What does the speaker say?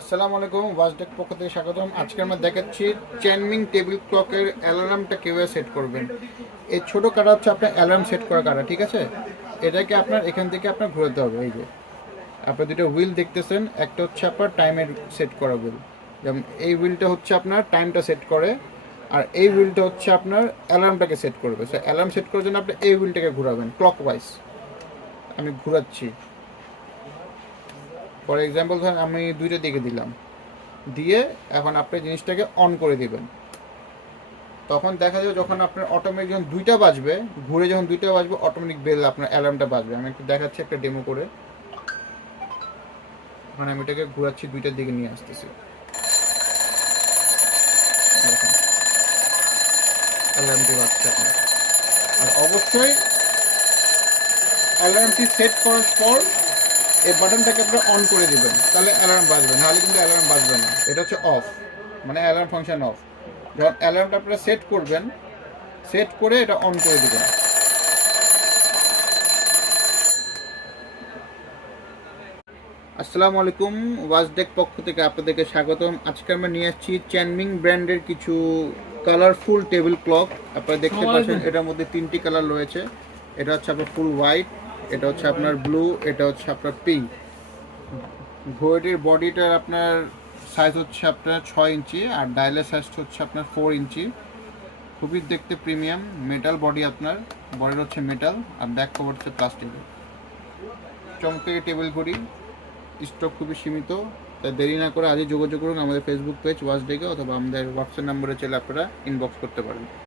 আসসালামু আলাইকুম, ওয়াজডেক পক্ষ থেকে স্বাগতম। আজকে আমরা দেখাচ্ছি চেনমিং টেবিল ক্লকের অ্যালার্মটা কীভাবে সেট করবেন। এই ছোটো কাটা হচ্ছে আপনার অ্যালার্ম সেট করা কাটা, ঠিক আছে। এটাকে আপনার এখান থেকে আপনার ঘোরাতে হবে। এই যে আপনার দুটো হুইল দেখতেছেন, একটা হচ্ছে আপনার টাইমের সেট করা হুইল, যেমন এই হুইলটা হচ্ছে আপনার টাইমটা সেট করে, আর এই হুইলটা হচ্ছে আপনার অ্যালার্মটাকে সেট করবে। সো অ্যালার্ম সেট করার জন্য আপনি এই হুইলটাকে ঘোরাবেন ক্লক ওয়াইজ। আমি ঘোরাচ্ছি। ফর এক্সাম্পল ধরেন আমি দুইটা দিকে দিলাম, দিয়ে এখন আপনি জিনিসটাকে অন করে দিবেন। তখন দেখা যাবে যখন আপনার অটোমেটিক যখন দুইটা বাজবে, ঘুরে যখন দুইটা বাজবে, অটোমেটিক বেল আপনার অ্যালার্মটা বাজবে। আমি একটু দেখাচ্ছি একটা ডেমো করে। এখন আমি এটাকে ঘোরাচ্ছি, দুইটার দিকে নিয়ে আসতেছি, দেখেন অ্যালার্মটি বাজছে আপনার। আর অবশ্যই অ্যালার্মটি সেট করার পর এই বাটনটাকে আপনি অন করে দিবেন, তাহলে অ্যালার্ম বাজবে, নাহলে কিন্তু অ্যালার্ম বাজবে না। এটা হচ্ছে অফ, মানে অ্যালার্ম ফাংশন অফ। যখন অ্যালার্মটা আপনারা সেট করবেন, সেট করে এটা অন করে দিবেন। আসসালামু আলাইকুম, ওয়াজডেক পক্ষ থেকে আপনাদেরকে স্বাগতম। আজকে আমরা নিয়ে আসছি চেনমিং ব্র্যান্ডের কিছু কালারফুল টেবিল ক্লক। আপনারা দেখতে পাচ্ছেন এটার মধ্যে তিনটি কালার রয়েছে। এটা হচ্ছে আপনার ফুল হোয়াইট, এটা হচ্ছে আপনার ব্লু, এটা হচ্ছে আপনার পিঙ্ক। ঘড়িটির বডিটার আপনার সাইজ হচ্ছে আপনার 6 ইঞ্চি, আর ডায়ালের সাইজ হচ্ছে আপনার 4 ইঞ্চি। খুবই দেখতে প্রিমিয়াম, মেটাল বডি আপনার, বডির হচ্ছে মেটাল, আর ব্যাক কভার হচ্ছে প্লাস্টিকের। চমৎকার টেবিল ঘড়ি, স্টক খুবই সীমিত। তাই দেরি না করে আজই যোগাযোগ করুন আমাদের ফেসবুক পেজ ওয়াজডেকে, অথবা আমাদের হোয়াটসঅ্যাপ নম্বরে চাইলে আপনারা ইনবক্স করতে পারেন।